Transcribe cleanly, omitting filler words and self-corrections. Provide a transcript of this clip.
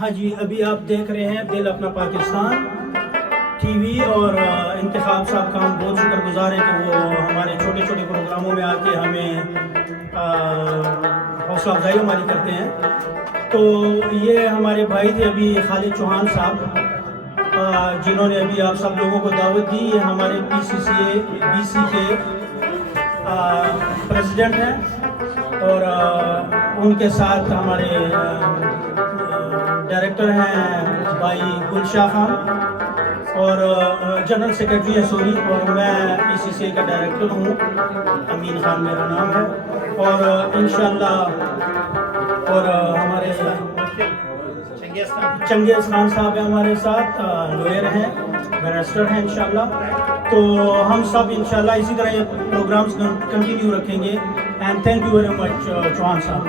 ہاں جی، ابھی آپ دیکھ رہے ہیں دل اپنا پاکستان ٹی وی، اور انتخاب صاحب کا ہم بہت شکر گزار ہیں کہ وہ ہمارے چھوٹے چھوٹے پروگراموں میں آ کے ہمیں حوصلہ افزائی ہماری کرتے ہیں. تو یہ ہمارے بھائی تھے ابھی خالد چوہان صاحب، جنہوں نے ابھی آپ سب لوگوں کو دعوت دی. یہ ہمارے بی سی کے پریزیڈنٹ ہیں، اور ان کے ساتھ ہمارے ڈائریکٹر ہیں بھائی گلشاہ خان، اور جنرل سیکرٹری ہے سوری، اور میں پی سی سی کا ڈائریکٹر ہوں، امین خان میرا نام ہے. اور انشاءاللہ اور ہمارے چنگیز خان صاحب ہیں ہمارے ساتھ، لوئر ہیں، بیرسٹر ہیں انشاءاللہ. تو ہم سب انشاءاللہ اسی طرح یہ پروگرامز کنٹینیو رکھیں گے. And thank you very much Chauhan صاحب.